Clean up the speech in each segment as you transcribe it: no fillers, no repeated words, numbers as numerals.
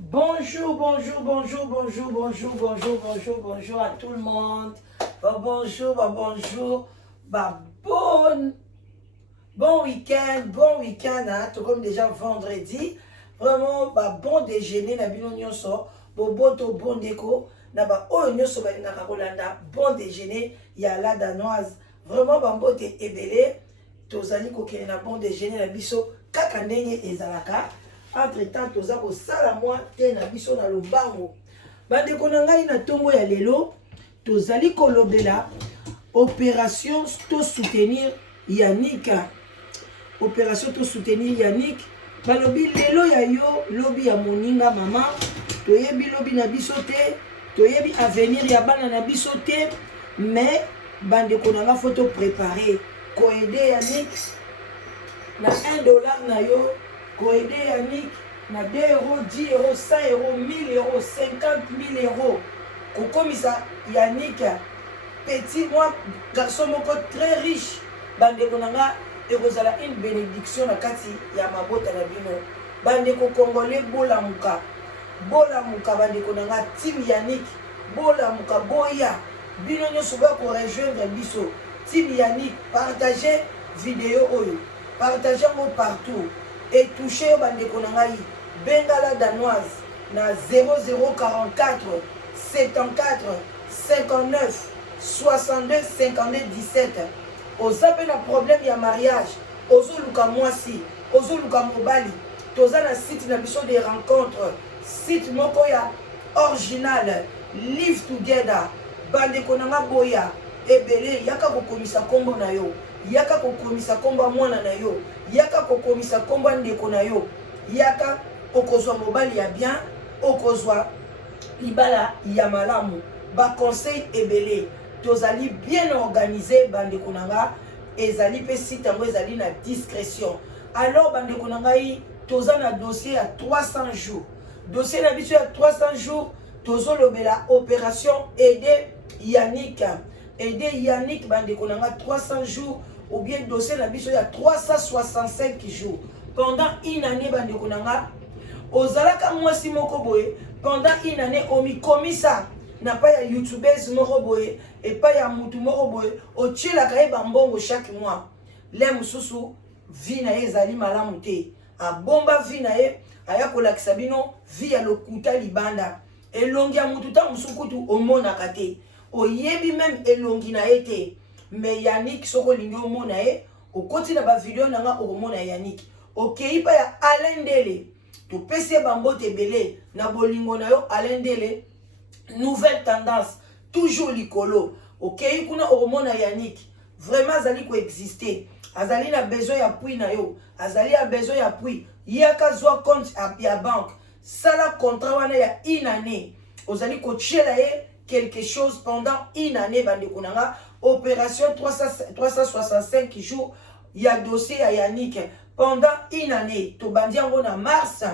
Bonjour, bonjour, bonjour, bonjour, bonjour, bonjour, bonjour, bonjour à tout le monde. Bonjour, bonjour, bon week-end, hein, tout comme déjà vendredi. Vraiment, bon déjeuner, na bino nyonso, bon déco, na oyo nyonso na kakolanda, bon déjeuner, ya la danoise. Vraiment, mbote ebele, tozali kokene na bon déjeuner na biso, kaka ndenge ezalaka. Entre-temps, toza kosala mwa te na biso na lombango. Bandeko na ngai na ntongo ya lelo, tozali kolobela opération to soutenir Yannick. Opération to soutenir Yannick. Balobi lelo ya yo, lobi ya moninga mama, toyebi lobi na biso te, toyebi avenir ya bana na biso te, mais bandeko na nga faut préparer ko aider Yannick na $1 na yo. Koede Yannick na 2 euros, 10 euros, 100 euros, 1000 euros, 50 000 euros. Kokomisa Yannick, petit moi, garçon moko très riche. Bandeko nanga, ekozala une bénédiction na kati ya mabota na bino. Bandeko congolais bola muka. Bola muka bandeko nanga, team Yannick. Bola muka boya. Bino nyoso ba ko rejoindre biso. Team Yannick, partagez vidéo oyo. Partagez moi partout. Et toucher bandeko na ngai bengala danoise na 0044 74 59 62 52 17. Ozape na problème ya mariage, ozoluka mwasi, ozoluka mobali, toza na site na biso de rencontre, site moko ya original, live together. Bandeko na nga boya ebele yaka kokomisa kombo na yo, yaka kokomisa kombo mwana na yo, yaka kokomisa kombo ndeko na yo, yaka okozwa mobali ya bien, okozwa libala ya malamu. Ba conseil ebele tozali bien organisé bandeko na nga, ezali pe site yango ezali na discrétion. Alors bandeko na ngai toza na dossier ya 300 jours. Dossier na biso ya 300 jours tozolobela opération aider Yannick. Aider Yannick bandeko na nga 300 jours ou bien dossier na biso ya 365 jours. Pendant une année bandeko na nga ozalaka mwasi moko boye, pendant une année omikomisa na pa ya youtubeuse moko boye et pa ya mutu moko boye otielaka ye bambongo chaque mois. Le mususu vie na ye ezali malamu te, abomba vie na ye aya kolakisa bino vie ya lokuta libanda. Elongi ya mutu ta musukutu omonaka te, oyebi même elongi na ye te. Mais Yannick soko lingi omona ye, okoti na ba video na nga okomona Yannick. Okei pa ya Alain Dele, to pese bambote belé na bolingo na yo Alain Dele, nouvelle tendance, toujours likolo. Okei kuna okomona Yannick, vraiment azali ko exister. Azali na besoin ya appui na yo, azali a besoin ya appui. Yaka zwa compte ya banque, sala contrat wana ya une année. Ozali ko tchela ye quelque chose pendant une année bandeko na nga. Opération 365 jours, il y a dossier à Yannick pendant une année. To bandi en mars,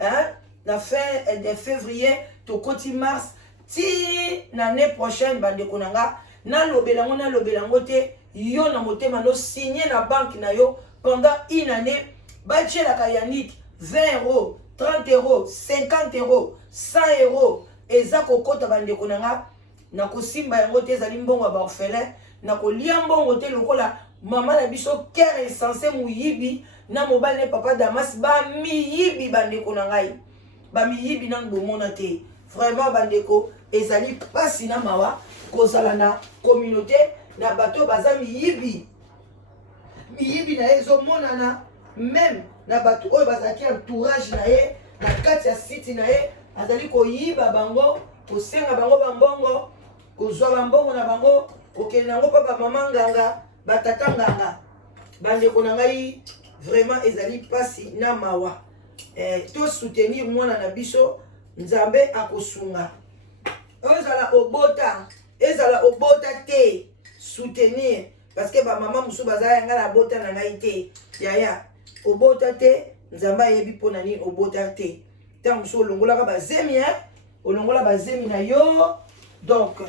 hein, la fin de février, to koti mars, ti l'année prochaine bande konanga, na lobelango te, yo na motema no signé na banque na yo pendant une année, bache la Yannick 20 euros, 30 euros, 50 euros, 100 euros, et za kokota bande konanga. Na kosimba yango te ezali mbongo ya baorphelin, na kolia mbongo te lokola mama na biso kere censé muyibi na mobali ne papa Damas ba miyibi bandeko na ngai. Ba miyibi na bomona te. Vraiment bandeko ezali pasi na mawa kozala na communauté na bato baza miyibi. Miyibi na ezo monana même na bato oyo bazaki entourage na ye na kati ya site na ye azali koyiba bango, kosenga bango bambongo, kozwa bambongo na bango, okende nango pa ba mama nganga, batata nganga. Bandeko na ngai vraiment ezali pasi na mawa. To soutenir mwana na biso, Nzambe akosunga. Ezala obota te, soutenir parce que ba mama musu bazaya nga na bota na ngai te. Yaya, obota te, Nzambe ayebi pona ni obota te. Tant musu olongolaka bazemi olongola bazemi na yo. Donc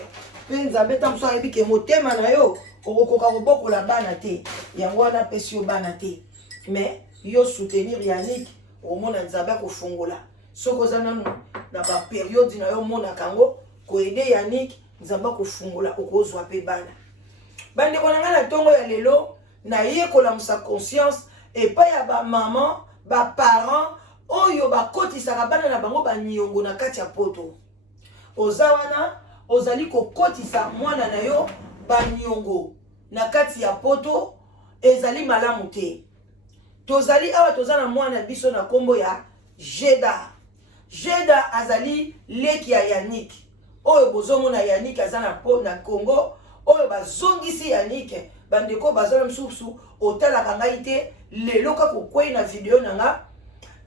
Nzambe tant musu ayebi ke motema na yo okokoka kobokola bana te, yango wana pesi yo bana te. Mais yo soutenir Yannick, omona Nzambe akofungola. Soko zananu na ba période na yo mona kango ko aider Yannick nzamba ko fungula okozwa pe bana. Bande konanga na tongo ya lelo na ye kolamusa conscience et pas ya ba maman, ba parents oyo ba kotisaka bana na bango ba niongo na kati ya poto. Ozawana ozali ko kotisa mwana na yo ba niongo na kati ya poto ezali malamu te. Tozali awa tozana mwana biso na kombo ya Jeda. Jeda azali leki ya Yannick. Oyo bozomona Yannick azana po na Congo. Oyo bazongisi Yannick. Bandeko bazala msusu otalaka ngai te lelo kako kwei na video nanga.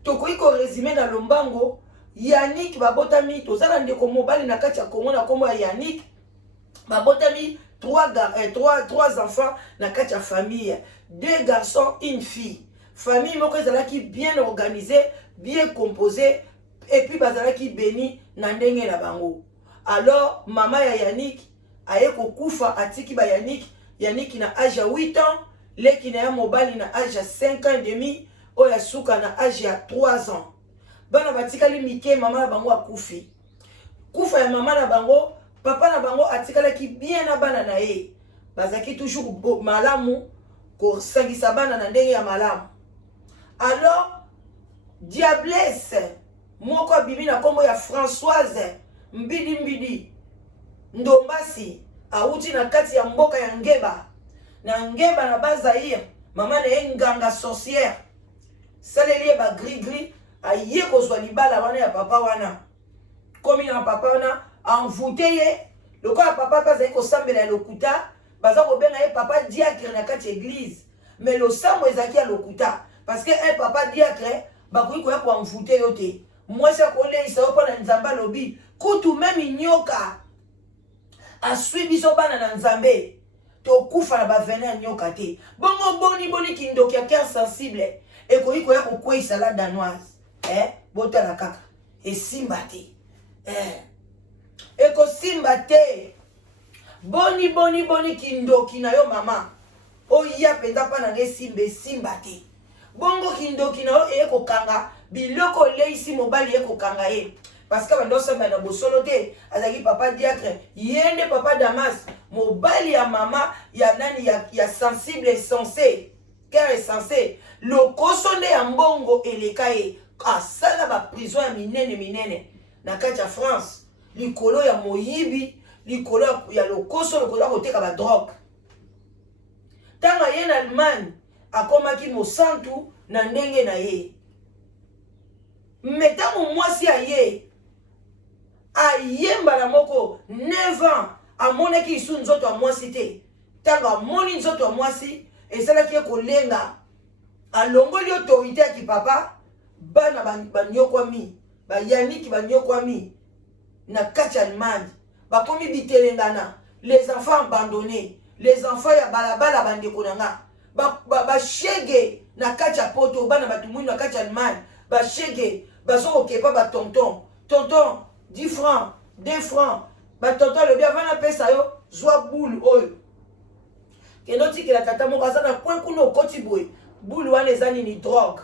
Tokoki ko resume na lombango Yannick babotami tozala ndeko mobali na kati ya Congo na kombo ya Yannick. Babotami trois enfants na kati ya famille. 2 garçons, une fille. Famille moko ezalaki bien organisée, bien composée et puis bazalaki béni na ndenge na bango. Alors maman ya Yannick aye kokufa atiki ba Yannick na âge ya 8 ans, leki na ya mobali na âge ya 5 ans et demi, oya suka na âge ya 3 ans. Bana batikali mike mama na bango akufi. Kufa ya mama na bango, papa na bango atikalaki bien na bana na ye. Bazaki toujours malamu ko sangisa bana na ndenge ya malamu. Alors Diablesse moko bibi na kombo ya Françoise mbidi Ndombasi auti na kati ya mboka ya Ngeba na Bazaïre mama na ye nganga sorcière saleli ba gris aye kozwa libala wana ya papa wana komi na papa wana envoûté ye lokola papa bazali kosambela ya lokuta baza kobenga ye papa diacre na kati église mais le sambo ezaki ya lokuta parce que un papa diacre bakoki koya ko envoûté yo te mwasi akoleisa yo mpo na nzambe alobi kutu meme nyoka aswi biso bana na nzambe tokufa na bavene ya nyoka te bongo boni kindoki ya cœur sensible ekoki koya kokweyisa la danoise botala kaka esimba te ekosimba te boni kindoki na yo mama oya penza mpa na nga esimba te bongo kindoki na yo eye kokanga biloko leisi mobali eye kokanga ye parce que bando samba na bosolo te azaki papa diacre yende papa Damas mobali ya mama ya nani ya sensible et sensé cœur est sensé lokoso nde ya mbongo eleka ye asala ba prison ya minene na kati ya France likolo ya moyibi likolo ya lokoso lokolo koteka ba drogue tanga ye na Allemagne akomaki mosantu na ndenge na ye metango mwasi aye ayemba na moko 9 ans amonaki isu nzoto ya mwasi te tanga amoni nzoto ya mwasi esalaki kolenga alongoli autorité ya kipapa bana banyokwami Yannick banyokwami na kati ya Allemagne bakomi bitelengana les enfants abandonnés les enfants ya balabala bandeko nanga bashege na kati ya poto bana batumuni na kati ya Allemagne bashege bazokokepa batonton 10 francs 2 francs batonton lobi avana pesa yo zwa boule oyo kendo tikela tata moko aza na point kuna okoti boye boule wana eza nini drogue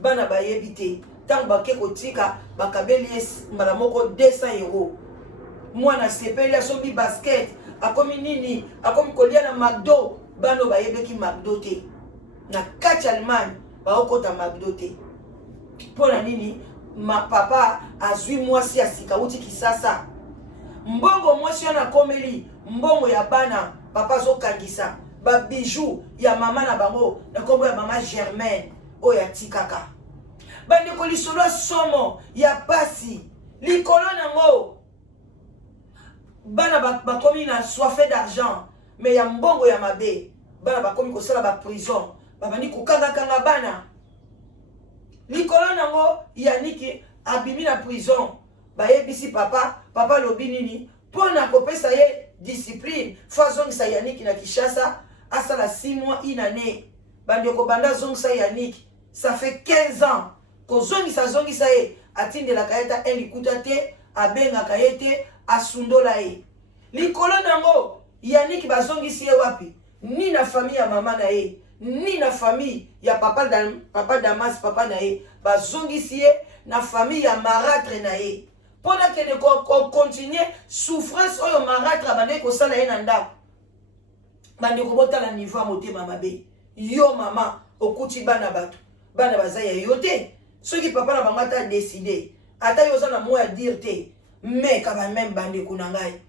bana bayebi te ntango bake kotika bakabeli ye mbala moko 200 euros mwana sepeli asobi basket akomi nini akomi kolia na McDo bano bayebeki McDo te na kati Allemagne baokota McDo te mpona nini papa azwi mwasi ya sika uti kisasa mbongo mwasi wana komeli mbongo ya bana papa azokangisa ba bijou ya mama na bango na kombo ya mama Germaine oyo atikaka bandeko lisolo somo ya pasi likolo nango bana bakomi na soifé d'argent mais ya mbongo ya mabe bana bakomi kosala ba prison babandi kokanga bana likolo nango Yannick abimi na prison bayebisi papa lobi nini pona kopesa ye discipline fazongisa Yannick na Kinshasa asala 6 mois une année bandeko banda zongisa Yannick ça fait 15 ans zongisa ye atindelaka ye ta elikuta te abengaka ye te asundola ye likolo nango Yannick bazongisi ye wapi ni na famille ya mama na ye ni na famille ya papa Damas papa na ye bazongisi ye na famille ya marâtre na ye pona ke de continuer souffrance oyo marâtre bande ko sala ye na ndako bande ko botala niveau ya motema mabe yo mama okuti bana bato bana baza ya yo te soki papa na bango ata décider ata yo za na mot ya dire te mais quand même bande ko na ngai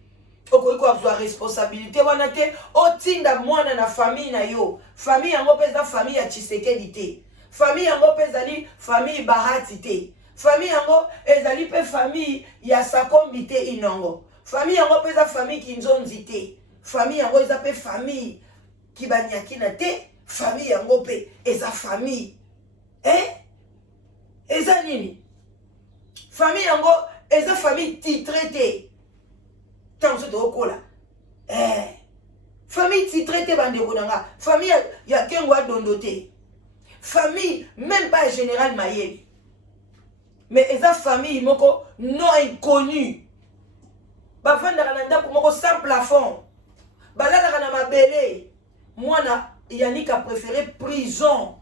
okoki kozwa responsabilité wana te otinda mwana na famille na yo famille yango mpe eza famille ya Tshisekedi te famille yango mpe ezali famille Bahati te famille yango ezali mpe famille ya Sakombi te Inongo famille yango mpe eza famille Kinzonzi te famille yango eza mpe famille Kibanyakina te famille yango mpe eza famille eza nini famille yango eza famille titré te tanso to okola famille titré te bandeko nanga famille ya Kengo Adondo te famille même pas général Mayeli mais eza famille moko non inconnu bavandaka na ndako moko sans plafond balalaka na mabele mwana Yannick a préféré prison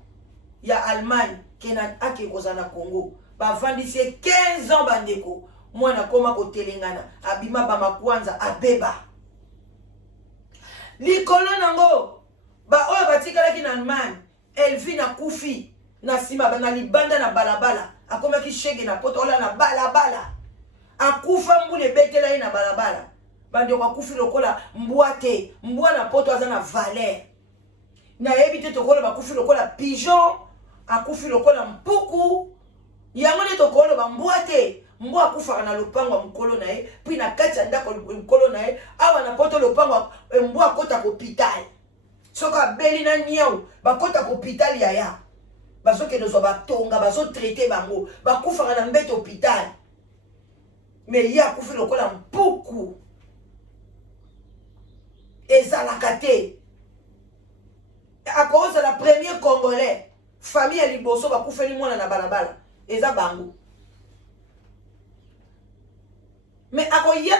ya Allemagne kena ake kozana Congo bavandisi 15 ans bandeko mwana koma kotelengana abima bamakwanza abeba likolo nango ba oyo batikalaki na Allemagne Elvina kufi na sima bana libanda na balabala akomaki shege na poto ola na balabala akufa mbule betela ye na balabala bande kwa kufi lokola mbwate mbwa na poto aza na valeur na yebi te tokola bakufi lokola pigeon akufi lokola mpuku yango ne tokola ba mbwate mbwa akufaka na lopango mkolo na ye puis na kati ya ndako mkolo na ye awa na poto lopango mbwa akota ko hopital soka beli na niau bakota ko hopital ya bazoke dozwa batonga bazo traiter bango bakufaka na mbete hopital mais ya akufi lokola mpuku ezalaka te akoza la premier congolais famille ya liboso bakufeli mwana na balabala eza bango mais akoya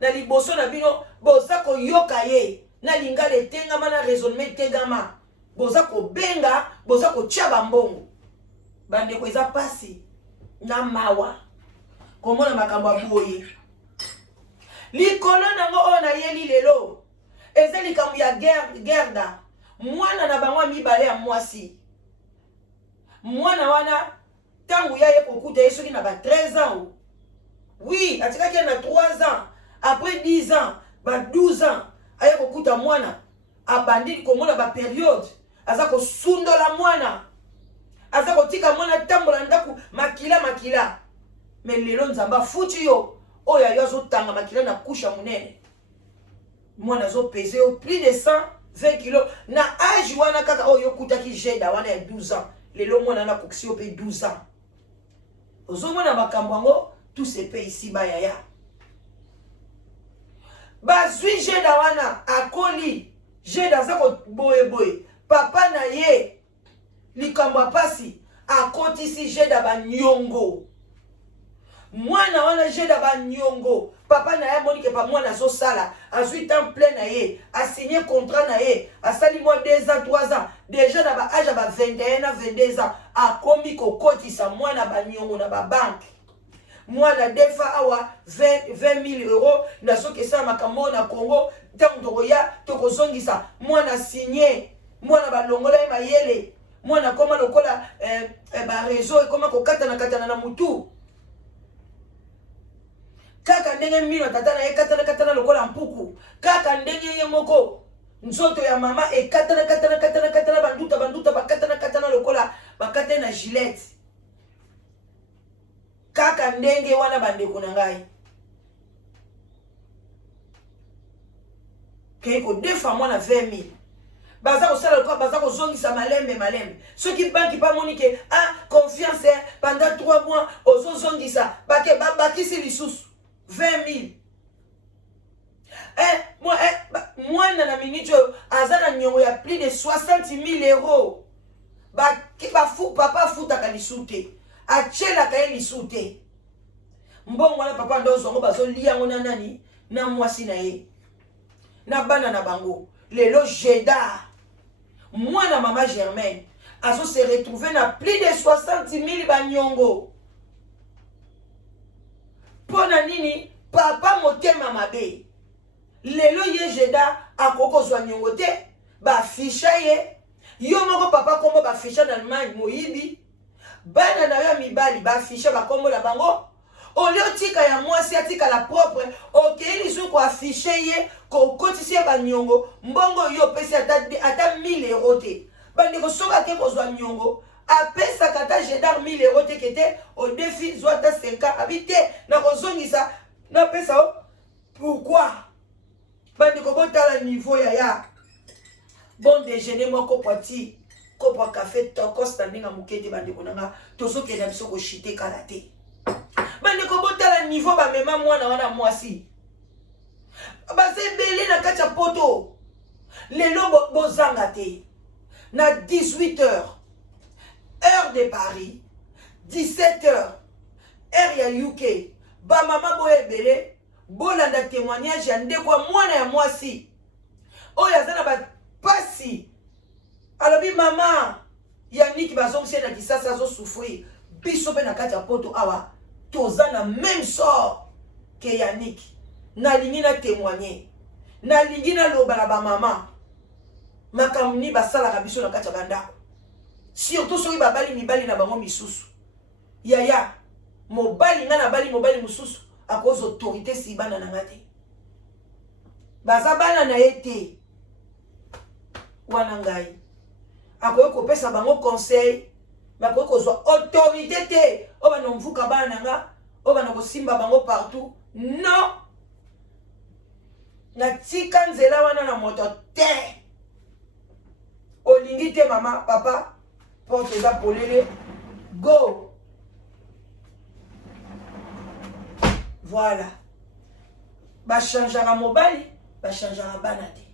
na liboso na bino boza koyoka ye na lingala etengama na raisonnement etengama boza kobenga boza kotia bambongo bandeko eza pasi na mawa komona makambo ya boye likolo nango oyo nayeli lelo eza likambo ya gerda mwana na bango mibale ya mwasi mwana wana tangu yaye kokuta ye soki na ba 13 ans oui atikaki na 3 ans après 10 ans ba 12 ans aye kokuta mwana abandi komona ba période aza kosundola mwana aza kotika mwana tambola ndaku makila mais lelo nzamba futi yo oyo ayo azotanga makila na kusha munene mwana zo peser au plus de 120 kilos na âge wana kaka oyo kutaki jeda wana ya 12 ans lelo mwana na kokisi ope 12 ans ozomona makambo yango tout se paye ici bayaya bazwi jeda wana akoli jeda za ko boye papa na ye likambo apasi akotisi jeda banyongo mwana wana jeda banyongo papa na ye moni ke pa mwana zo sala azwi temps plein na ye a signé contrat na ye asali mo 2 ans 3 ans déjà na ba âge ba 21 na 22 ans akomi kokotisa mwana banyongo na ba banque mwana defa awa 20 000 euros na soki esa makambo na Congo tango tokoya tokozongisa mwana signé mwana balongola ye mayele mwana koma lokola ba réseau koma kokatana na mutu kaka ndenge mino tata na ye katana lokola mpuku kaka ndenge ye moko nzoto ya mama katana banduta bakatana lokola bakate na gilette kaka ndenge wana bandeko na ngai keko defa mwana 20 000 baza kosala lokola baza kozongisa malembe soki banki pa monike confiance pendant 3 mois ozozongisa bakisi lisusu 20 000 mwana na minute aza na nyongo ya plus de 60 000 euros papa afutaka lisu te achelaka ye lisu te mbongo wana papa ndozongo bazolia yango na nani na mwasi na ye na bana na bango lelo jeda mwana mama Germaine azo se retrouver na plus de 60 000 banyongo mpona nini papa motema mabe lelo ye jeda akokozwa nyongo te bafisha ye yo moko papa kombo bafisha na Allemagne moyibi bana na yo mibali bafisha bakombo na bango olio tika ya mwasi atika la propre okei lisu ko afishe ye ko kotisi ye banyongo mbongo yo pesi ata 1000 euros te bandeko soka ke kozwa nyongo apesa kata jedar 1000 euros te kete au défi zwata 5 ans habité na kozongisa na pesa o pourquoi bandeko botala niveau ya bon déjeuner moko pati kopa café toko standinga mukete bandeko nanga tozokenda biso ko chite kala te bandeko botala niveau ba mema mwana wana mwasi base belé na kacha poto lelo bozanga te na 18h heure de Paris 17h heure ya UK ba mama boye belé bolanda témoignage ya ndeko mwana ya mwasi oyo azana ba pasi alobi mama Yannick bazongise na kisasa zo souffrir biso pe na kacha poto awa toza na même sort que Yannick nalingi na témoigner nalingi na loba na ba mama makamni basala ka biso na kacha bandako surtout soki babali mibali na bango misusu yaya mobali nga na bali mobali mususu à cause autorité si bana na ngate baza bana na ete wana ngai akoyo kopesa bango conseil bakoyo kozwa autorité te o bana mvuka bana nga o bana kosimba bango partout non na tika nzela wana na moto te olingi te mama papa porte eza polele go voilà bachangeaka mobali bachangeaka bana te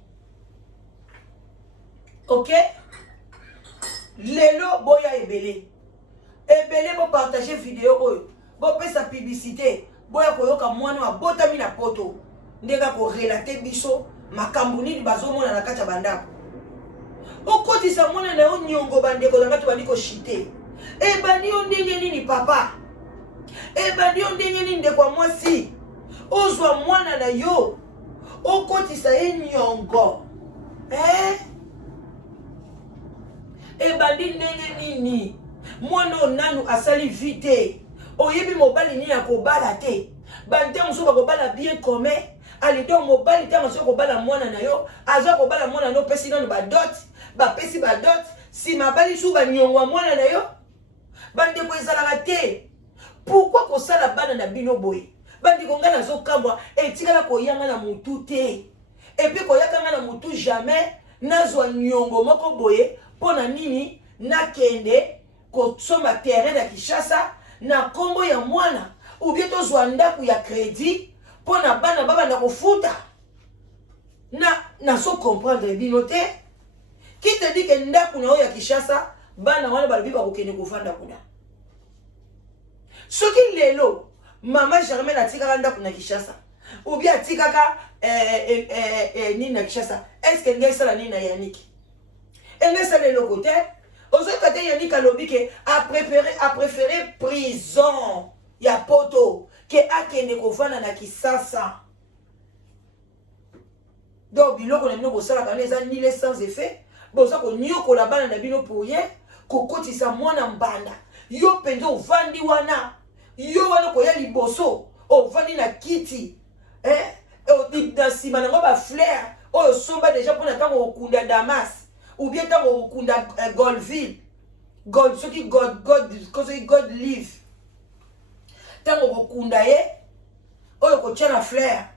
ok lelo boya ebele bo partager vidéo oyo bopesa publicité boya koyoka mwana wa botami na poto ndeka ko relater biso makambo nini bazomona na kati ya bandako okotisa mwana na yo nyongo bandeko na bato bandi ko shite ebandi yo ndenge nini papa ebandi yo ndenge nini ndeko mwasi ozwa mwana na yo okotisa ye nyongo ebandi ndenge nini mwana onanu asali vite oyebi mobali nini akobala te bante mosusu bakobala bien commun alido mobali te mosusu akobala mwana na yo azwa kobala mwana na yo pesi nano badot bapesi badot si mabali su banyongwa mwana na yo bandeko ezalaka te pourquoi kosala bana na bino boye bandeko nga nazokambwa etikala koyanga na mutu te epi koyaka nga na mutu jamais nazwa nyongo moko boye pona nini nakende kosomba terrain na Kinshasa na kombo ya mwana ou bien tozwa ndaku ya crédit pona bana babanda kofuta na so comprendre bino te qui te dit que ndaku na ya Kinshasa bana wana balobi bakokende kofanda kuna soki lelo mama Germaine atikaka ndaku na Kinshasa ou bien atikaka nini na Kinshasa est-ce que ngesala nini na Yannick ngesala eloko te ozoyoka te Yannick alobi ke a préféré prison ya poto ke akende kofanda na Kinshasa donc biloko na bino bosalaka eza nile sans effet boza konyokola bana na bino pour rien kokotisa mwana mbanda yo penza ovandi wana yo wana koya liboso ovandi na kiti na nsima nango baflair oyo somba deja mpona ntango okunda Damas ou bien ntango okunda Goldville soki God live ntango okokunda ye oyo kotia na flair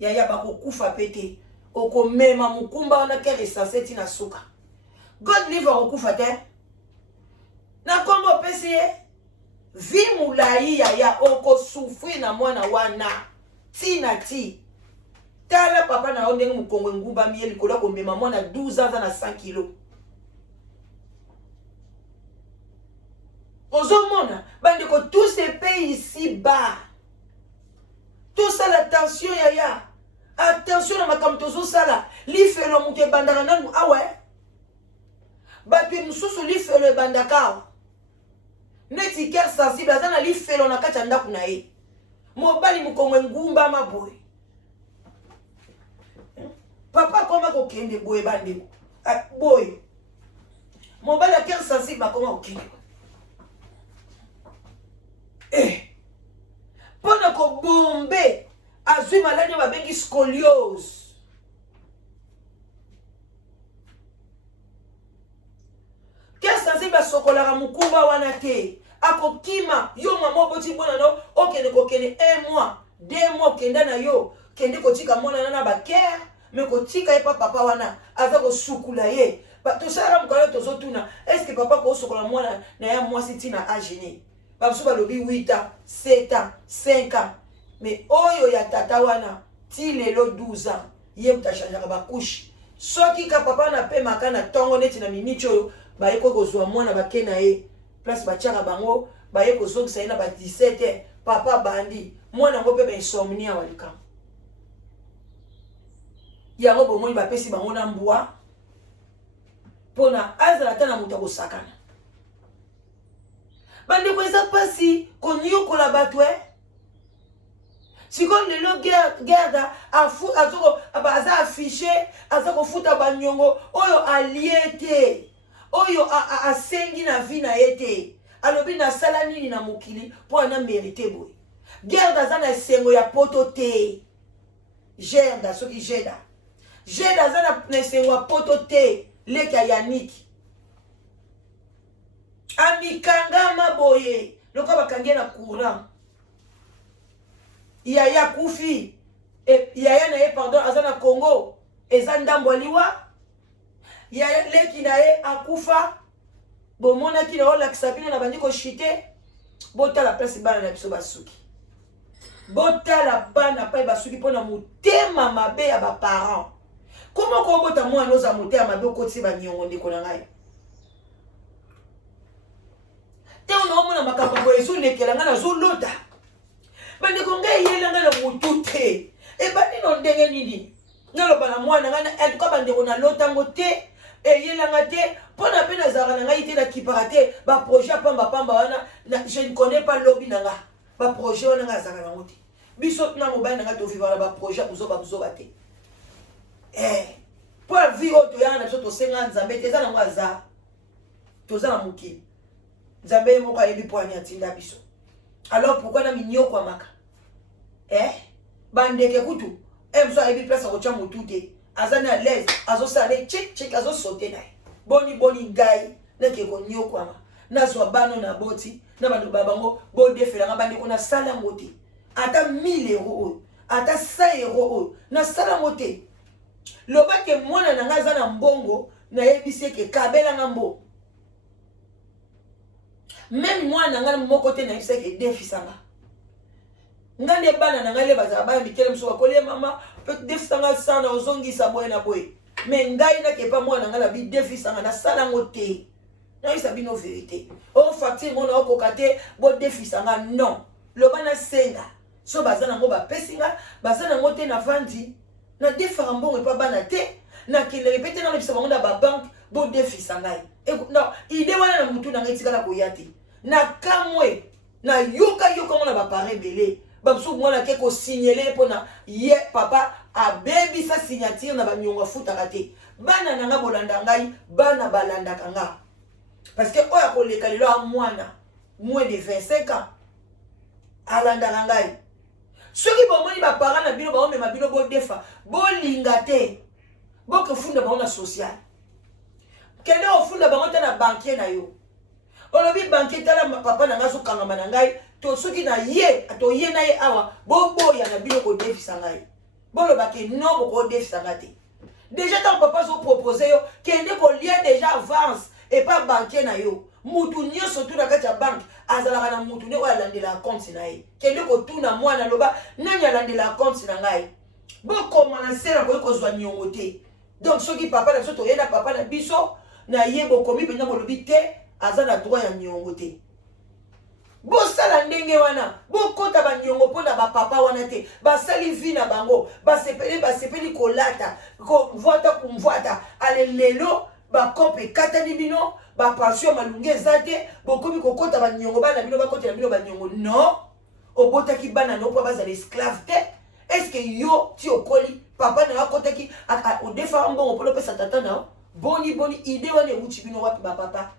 yaya bakokufa pete okomema mukumba wana kere esanse tina suka God live akokufa te na kombo opesi ye vi mulai yaya okosufri na mwana wana tina ti tala papa na yo ndenge mokongwe ngumbami ye likolo akomema mwana 12 ans aza na 100 kilo ozomona bandeko tous ces pays ici-bas tout ça l'attention yaya attention na makambo tozosala lifelo moto ebandaka nanu awe bato mosusu lifelo ebandaka awa neti cœur sensible aza na lifelo na kati ya ndako na ye mobali mukongo ngumba maboy papa koma kokende boye bandeko boye mobali a cœur sensible akoma kokende mpona kobombe azwi maladi oyo babengi scoliose cœur sensible asokolaka mokumba wana te akokima yo mama oboti mwana no okende kokende 1 mois 2 mois okenda na yo kende kotika mwana na bakere me kotika ye pa papa wana aza kosukula ye tosala mokolo tozotuna eske papa kosokola mwana na ya mwasi ntina agene bamosusu balobi 8 ans 7 ans 5 ans me oyo ya tata wana ti lelo 12 ans ye mutashanjaka bakushe soki ka papa na pe maka na ntongo neti na miniti oyo baye kozwa mwana bake na ye place batiaka bango baye kozongisa ye na ba 17 heures papa bandi mwana yango mpe bainsomnia wa likambo yango bomoni bapesi bango na mbwa mpona azala ata na moto akosakana bandeko eza mpasi koniokola bato sikoyo lelo gerda aza afishe aza kofuta banyongo oyo alie te oyo asengi na vi na ye te alobi nasala nini na mokili mpo ana merite boye gerda aza na esengo ya poto te gerda soki jeda aza na esengo ya poto te leki ya yaniki amikangama boye loka bakangi na courant yaya kufi yaya na ye pardon aza na Congo eza ndambo aliwa yaya leki na ye akufa bomonaki na olakisa bino na bandi koshite botala place bana na biso basuki botala bana pa basuki mpona motema mabe ya baparent komo kobota mwana oza motema mabe okotisi banyongo ndeko na ngai te onaomona makambo boye ezolekela ngai nazolota bandeko ngai eyelanga na motu te ebandi no ndenge nini naloba na mwana ngai entuka bandeko nalotango te eyelanga te mpona mpe nazalaka na ngai te nakipaka te baprojet apambapamba wana je ne connais pas lobi na nga baprojet wana ngai azalaka nango te biso na mobali na ngai tovivaka baprojet buzoba te mpo avi oyo toyanga na biso tosenga nzambe te eza nango aza toza na mokili nzambe ye moko ayebi mpo ani atinda biso alors pourquoi na minyokwamaka bandeke kutu mosu ayebi place akotya motu te aza na l'aise azosala ne chik azosote na ye boni ngai nake konyokwama nazwa bano na boti na bantu babango bodefelanga bandeko nasala yango te ata 1000 euros oyo ata 100 euros oyo nasala yango te lobake mwana na ngai aza na mbongo nayebisi eke kabelanga mbo meme mwana na ngai moko te nayebisi eke defisanga ngai nde bana na ngai le bazala bana mikele mosu bakolie mama pe defisanga sana ozongisa boye na boye me ngai nakepa mwana na ngai nabi defisanga nasala yango te nayebisa bino verité o facture mona okoka te bodefisanga non loba nasenga so baza nango bapesinga baza nango te na vandi na defaka mbongo epa bana te nakendeke mpe te na lebisa bango na babanke bodefisa ngai non ide wana na mutu na ngai etikala koya te na kamwe na yoka na bapare ebele bamosusu mwana ke kosignele mpona ye papa abebisa signature na banyongo afutaka te bana na nga bolanda ngai bana balandaka nga parce que oyo akoleka lelo ya mwana moins de 25 ans alandaka ngai soki bomoni bapara na bino baomema bino bodefa bolinga te bokefunda bango na social kende ofunda bango te na bankier na yo olobi bankier tala papa na ngai azokangama na ngai to soki na ye toye na ye awa boboya na bino kodefisa ngai bolobake non bokodefisa nga te déjà tant papa azopropose yo kende kolia déjà avance epa bankier na yo mutu nyonso tu na kati ya banke azalaka na mutu nde oyo alandela compte na ye kende kotuna mwana loba nani alandela compte na ngai bokoma na se na koyi kozwa niongo te donc soki papa na biso toye na papa na biso na ye bokomi mpenza bolobi te aza na droit ya niongo te bosala ndenge wana bokota baniongo mpo na bapapa wana te basali vi na bango basepeli kolata kovwata kumvwata ale lelo bakope ekatani bino bapension malungi eza te bokomi kokota baniongo bana bino bakotela bino baniongo non obotaki bana no po bazala esclave te. Est-ce que yo ti okoli papa na akotaki o defa mbongo polo pesa tata na boni idée wana euti bino wapi ba papa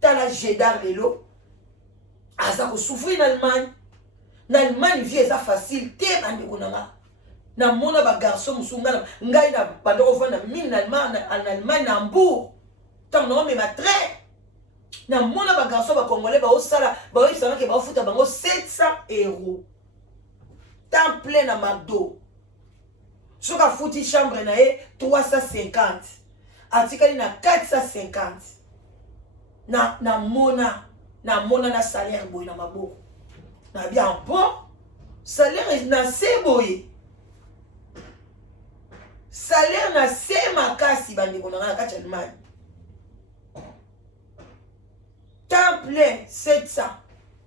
tala Jedar lelo aza ko souffrir en Allemagne. Na Allemagne vie eza facile te bande konanga na mona ba garçon musungala ngai na bande ko fana mine na Allemagne na Hambourg tant non mais ma très na mona ba garçon ba congolais ba osala ba osala ke ba futa bango 700 € temps plein na McDo. Soka fouti chambre na e 350. Atikali na 450. Na mona na salaire boy na maboko. Na bien bon salaire na se boy. Salaire na se makasi bandi kona na kati Allemagne. Temps plein 700.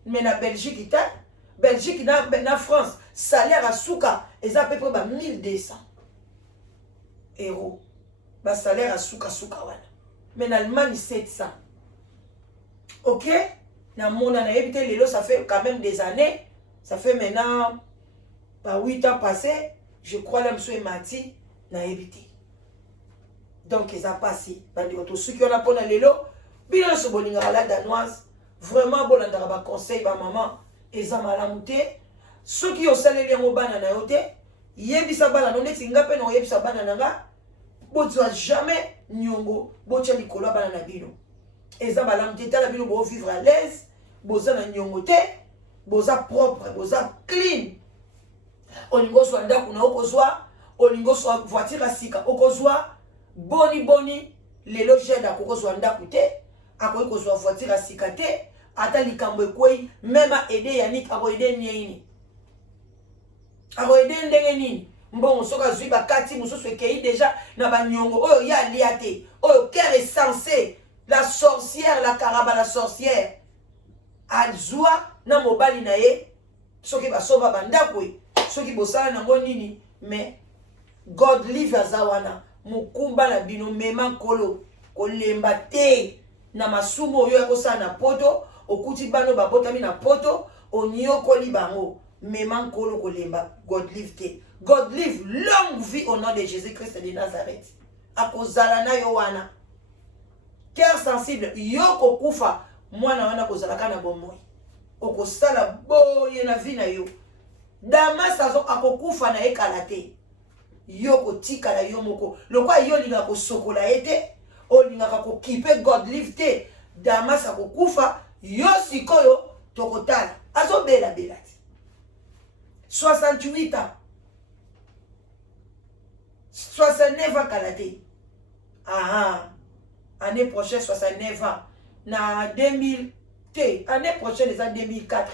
Mais na Belgique ita Belgique na France salaire à souka et à peu près 1200 €. Ba salaire à souka wana. Mais en Allemagne 700. OK? Na mona na ebité lelo ça fait quand même des années. Ça fait maintenant 8 ans passés, je crois là monsieur Mati na ebité. Donc ils ont passé bandi to ceux qui on a pona lelo bilan so bolinga la danoise vraiment bolanda ba conseil ba maman eza malamu te soki osaleli yango bana na yo te yebisa bana no neti nga pe na oyebisa bana na nga bozwa jamais nyongo botia likolo bana na bino eza malamu te tala bino bo vivre à l'aise boza na nyongo te boza propre boza clean olingo so ndako na okozwa olingo so voiture asika okozwa boni lelo jeda kokozwa ndako te akoyi kozwa voiture asika te ata likambo ekwei même aider Yannick abo aider nini abo aider ndenge nini mbongo soka zui bakati mususu ekei déjà na banyongo oyo ya lia te oyo cœur est censé la sorcière la caraba la sorcière azwa na mobali na ye soki basoba bandako soki bosala nango nini mais God live azawana mukumba na bino mema kolo kolemba te na masumo oyo yakosala na poto okuti bano babotami na poto onyokoli bango mema nkolo kolemba God live te. God live longue vie au nom de Jésus-Christ de Nazareth. Akozala na yo wana cœur sensible yoko kufa mwana wana kozalaka na bomoi okosala boye na vie na yo Damas akokufa na ekala te yoko tikala yo moko lokwa yo linga kosokola ete olinga kokipe God live te Damas akokufa yo sikoyo tokotala azobela bela 68 ans 69 ans kalate année prochaine 69 ans na 2000 te année prochaine les 2004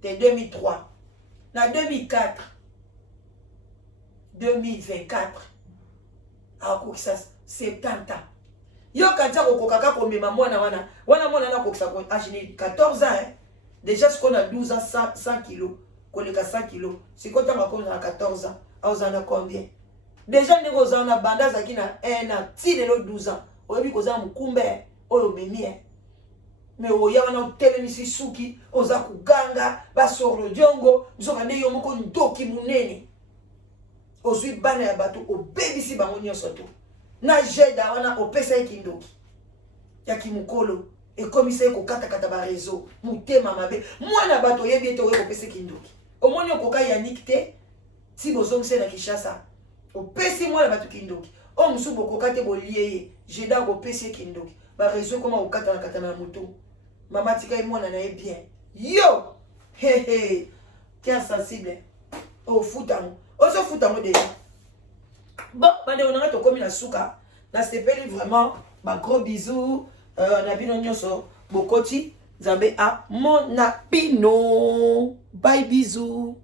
te 2003 na 2004 2024 akokisa 70 ans yo kantia kokokaka komema mwana mwana na kokisa ko achini 14 ans déjà ce qu'on a 12 ans 100 kilos koleka 100 kilos siko tanga ko na 14 ans auzana combien déjà ndeko zana banda zaki na 1 an ti lelo 12 ans oyebi kozana mukumbe oyo memie mais oya wana telemisi suki oza kuganga basoro diongo nzoka nde yo moko ndoki munene ozwi bana ya bato obebisi bango nyonso to na jeda wana opesa ekindoki ya kimukolo ekomisa ekokatakata ba réseau mutema mabe mwana bato yebi ete oyo opesa ekindoki omoni okoka Yannick te ti bozongise na Kinshasa opesi mwana bato kindoki o musu bokoka te bolie jeda opesi ekindoki ba réseau koma okata na katana na moto mama tika mwana na ye bien yo cœur sensible au futango ozo futango déjà bon bande on a to komi na suka na sepeli vraiment ba gros bisous na bino nyonso bokoti Nzambe a mon apino bye bisous.